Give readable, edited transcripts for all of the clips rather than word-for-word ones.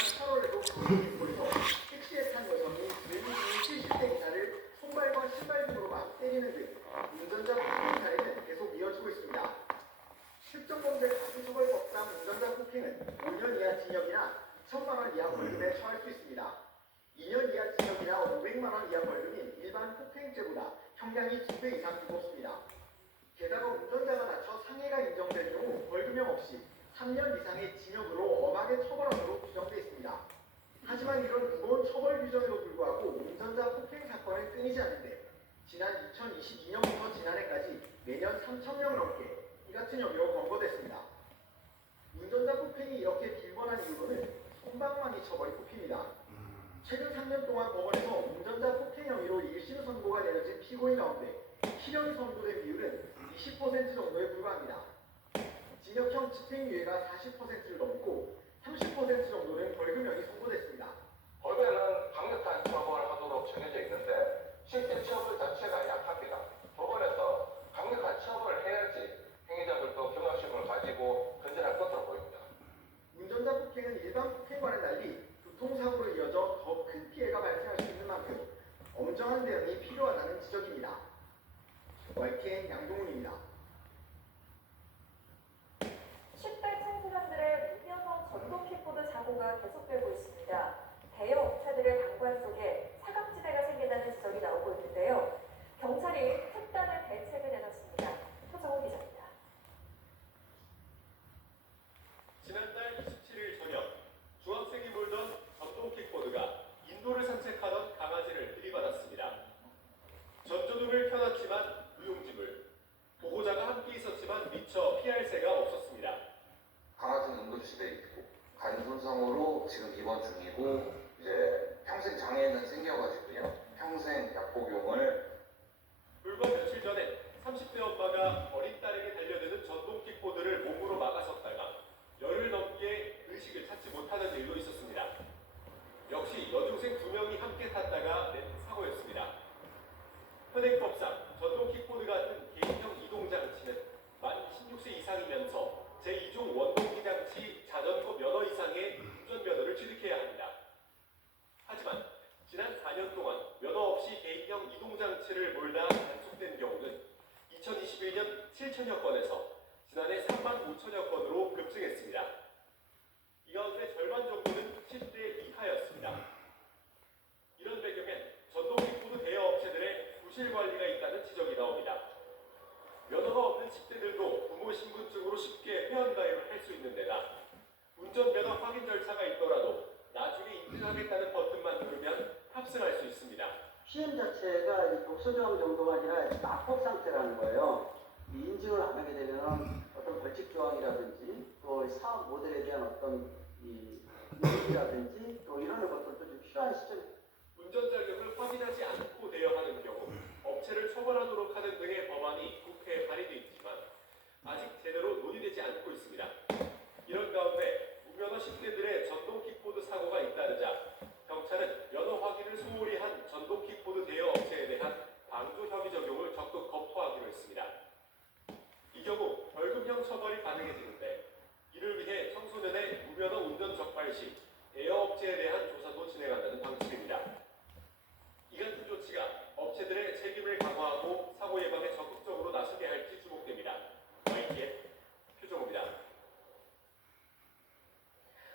8월에도 강원도에서 택시에 탄 여성이 외국인 70대 기사를 손발과 신발 등으로 막 때리는 등 운전자 폭행 사례는 계속 이어지고 있습니다. 실정범죄 가중처벌법상 운전자 폭행은 5년 이하 징역이나 2천만 원 이하 벌금에 처할 수 있습니다. 2년 이하 징역이나 500만 원 이하 벌금인 일반 폭행죄보다 형량이 2배 이상 무겁습니다. 게다가 운전자가 다쳐 상해가 인정될 경우 벌금형 없이 3년 이상의 징역으로 엄하게 처벌하도록 규정되어 있습니다. 하지만 이런 무거운 처벌 규정에도 불구하고 운전자 폭행 사건은 끊이지 않는데 지난 2022년부터 지난해까지 매년 3,000명 넘게 이 같은 혐의로 검거됐습니다. 운전자 폭행이 이렇게 빈번한 이유로는 솜방망이 처벌이 꼽힙니다. 최근 3년 동안 법원에서 운전자 폭행 혐의로 1심 선고가 내려진 피고인 가운데 실형이 선고된 비율은 20% 정도에 불과합니다. 징역형 집행유예가 40%를 넘고 30% 정도는 벌금형이 선고됐습니다. 법에는 강력한 처벌하도록 정해져 있는데 실제 처벌 자체가 약합니다. 법원에서 강력한 처벌을 해야지 행위자들도 경각심을 가지고 건전할 것으로 보입니다. 운전자 폭행은 일반 폭행과는 달리 교통사고로 이어져 더 큰 피해가 발생할 수 있는 만큼 엄정한 대응이 필요하다는 지적입니다. YTN 양동훈입니다. 10대 청소년들의 무면허 전동 킥보드 사고가 계속되고 있습니다. 대형 업체들의 방관 속에 사각지대가 생긴다는 지적이 나오고 있는데요. 경찰이 특단의 대책을 내놨습니다. 표정호 기자입니다. 지난달 27일 저녁 중학생이 몰던 전동 킥보드가 인도를 산책하던 강아지를 들이받았습니다. 전조등을 켜놨지만 무용지물, 보호자가 함께 있었지만 미처 피할 새가 없었습니다. 강아지는 응급실에 있고 간손상으로 지금 입원 중이고 이제 평생 장애는 생겨가지고요. 평생 약 복용을. 불과 며칠 전에 30대 엄마가 어린 딸에게 달려드는 전동 킥보드를 몸으로 막아섰다가 열흘 넘게 의식을 찾지 못하는 일도 있었습니다. 역시 여중생 2명이 함께 탔다가 낸 사고였습니다. 현행법상 전동 킥보드 같은 개인형 이동장치는 만 16세 이상이면서 제2종 원동기 장치 자전거 면허 이상의 운전면허를 취득해야 합니다. 하지만 지난 4년 동안 면허 없이 개인형 이동장치를 몰다 단속된 경우는 2021년 7천여 건에서 지난해 3만 5천여 건으로 급증했습니다. 이 가운데 절반 정도는 10대 이하였습니다. 이런 배경엔 전동킥보드 대여 업체들의 부실 관리가 있다는 지적이 나옵니다. 면허가 없는 10대들도 부모 신분증으로 쉽게 회원가입을 할 수 있는 데다 운전면허 확인 절차가 있더라도 나중에 인증하겠다는 버튼만 누르면 탑승할 수 있습니다. 시험 자체가 이 독소조항 정도가 아니라 낙법 상태라는 거예요. 이 인증을 안 하게 되면 어떤 벌칙 조항이라든지 또 사업 모델에 대한 어떤 이 인식이라든지 또 이런 것들도 좀 필요한 시점. 운전 자격을 확인하지 않고 대여하는 경우 업체를 처벌하도록 하는 등의 법안이 국회에 발의돼 있지만 아직 제대로 논의되지 않고 있습니다. 이런 가운데 무면허 10대들의 전동 킥보드 사고가 잇따르자 경찰은 면허 확인을 소홀히 한 전동 킥보드 대여 업체에 대한 방조 혐의 적용을 적극 검토하기로 했습니다. 이 경우 벌금형 처벌이 가능해지는데 이를 위해 청소년의 무면허 운전 적발 시 대여 업체에 대한 조사도 진행한다는 방침입니다. 이 같은 조치가 업체들의 책임을 강화하고 사고 예방에 적극적으로 나서게 할지 주목됩니다. YTN 표정호입니다.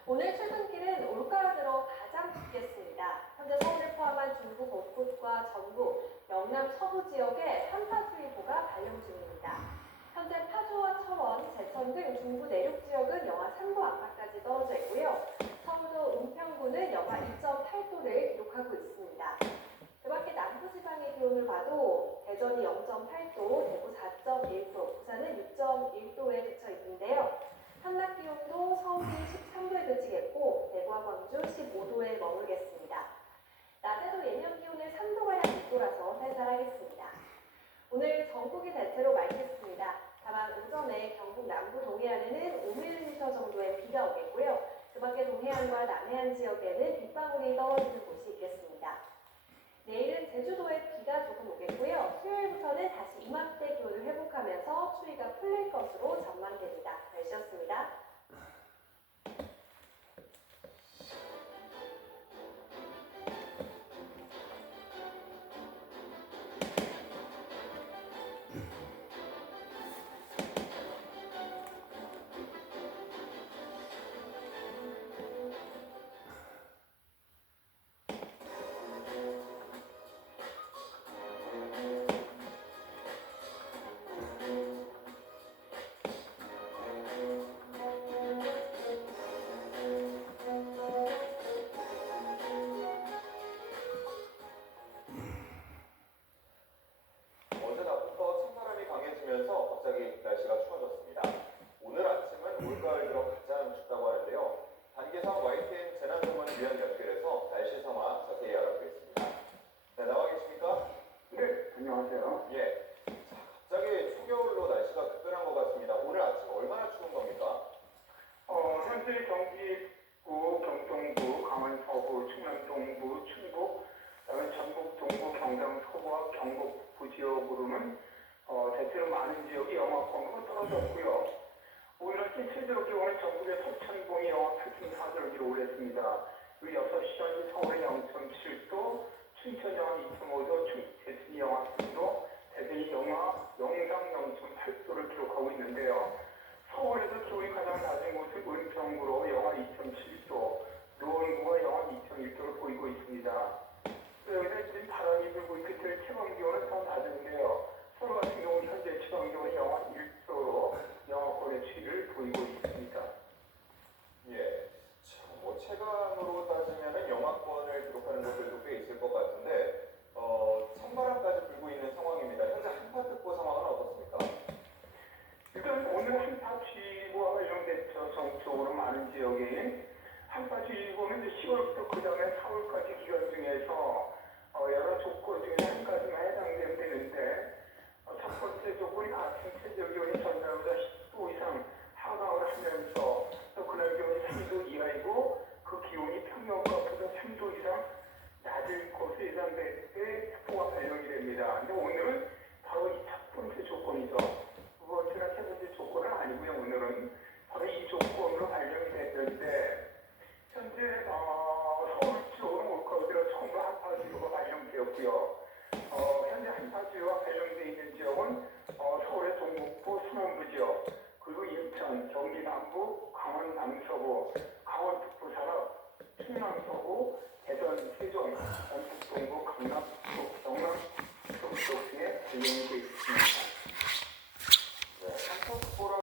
오늘 출근길은 올가을 들어 가장 춥겠습니다. 현재 서울을 포함한 중부 곳곳과 전북, 영남 서부 지역에 한파주의보가 발령 중입니다. 현재 파주와 철원, 제천 등 중부 내륙 지역은 영하 3도 안팎까지 떨어져 있고요. 서울도 은평구는 영하 2.8도를 기록하고 있습니다. 그 밖에 남부지방의 기온을 봐도 대전이 0.8도, 대구 4.1도, 부산은 6.1도에 그쳐 있는데요. 한낮 기온도 서울이 13도에 그치겠고 대구와 광주 15도에 머물겠습니다. 낮에도 예년 기온을 3도가량 밑돌아서 살살하겠습니다. 오늘 전국이 대체로 맑겠습니다. 다만 오전에 경북 남부 동해안에는 5mm 정도의 비가 오겠고요. 그 밖에 동해안과 남해안 지역에는 빗방울이 떨어지는 곳이 있겠습니다. 내일은 제주도에 비가 조금 오겠고요. 수요일부터는 다시 이맘때 기온을 회복하면서 추위가 풀릴 것으로 전망됩니다. 날씨였습니다. 어제 낮부터 찬바람이 강해지면서 갑자기 날씨가 추워졌습니다. 오늘 아침은 올가을 들어 가장 춥다고 하는데요. 단계상 YTN 재난정보위원 연결해서 날씨 상황 자세히 알아보겠습니다. 네, 나와 계십니까? 네, 안녕하세요. 예. 자, 갑자기 초겨울로 날씨가 급변한 것 같습니다. 오늘 아침 얼마나 추운 겁니까? 현재 경기북, 경동부, 강원 서부, 충남 동부, 충북, 그다음에 전북 동부, 경남 서부와 경북 북부 지역으로는 대체로 많은 지역이 영하권으로 떨어졌고요. 오늘 아침 최저 기온은 전국의 서천봉이 영하 8.4도를 기록했습니다. 그 6시 전 서울의 0.7도, 춘천 영하 2.5도, 대전이 영하 3도, 대전이 영상 0.8도를 기록하고 있는데요. 서울에서 기온이 가장 낮은 곳은 은평구로 영하 2.7도, 노원구가 영하 2.1도를 보이고 있습니다. 여기서 지금 바람이 불고 있기 때문에 최강 기온은 더 낮은데요. 서울 같은 경우는 현재 최강 기온이 영하 1도로 영하권의 추이를 보이고 있습니다. 예. 자, 뭐 체감으로 따지면은 영하권을 기록하는 곳들도 꽤 있을 것 같은데, 찬바람까지 불고 있는 상황입니다. 현재 한파특보 상황은 어떻습니까? 일단 오늘 한파주의보가 발령됐죠. 전국적으로 많은 지역에. 한파주의보는 이제 10월부터 그 다음에 4월까지 기간 중에서 여러 조건 중에 한 가지만 해당되면 되는데, 첫 번째 조건이 아침 최저 기온이 전날보다 10도 이상 하강을 하면서 또 그날 기온이 3도 이하이고 그 기온이 평년가보다 3도 이상 낮을 것으로 예상될 때 특보가 발령이 됩니다. 근데 오늘은 바로 이 첫 번째 조건이죠. 두 번째나 세 번째 조건은 아니고요. 오늘은 바로 이 조건으로 발령이 됐는데 현재 서울 지역으로 올가을 들어 처음으로 한파주의보가 발령되었고요. 현재 한파주의보가 발령되어 있는 지역은 서울의 동북부, 서남부 지역, 그리고 인천, 경기 남부, 강원 남서부, 강원 북부 산업, 충남 서부, 대전, 세종, 전북 동부, 강남 북부, 경남 북부 등에 발령이 되어 있습니다.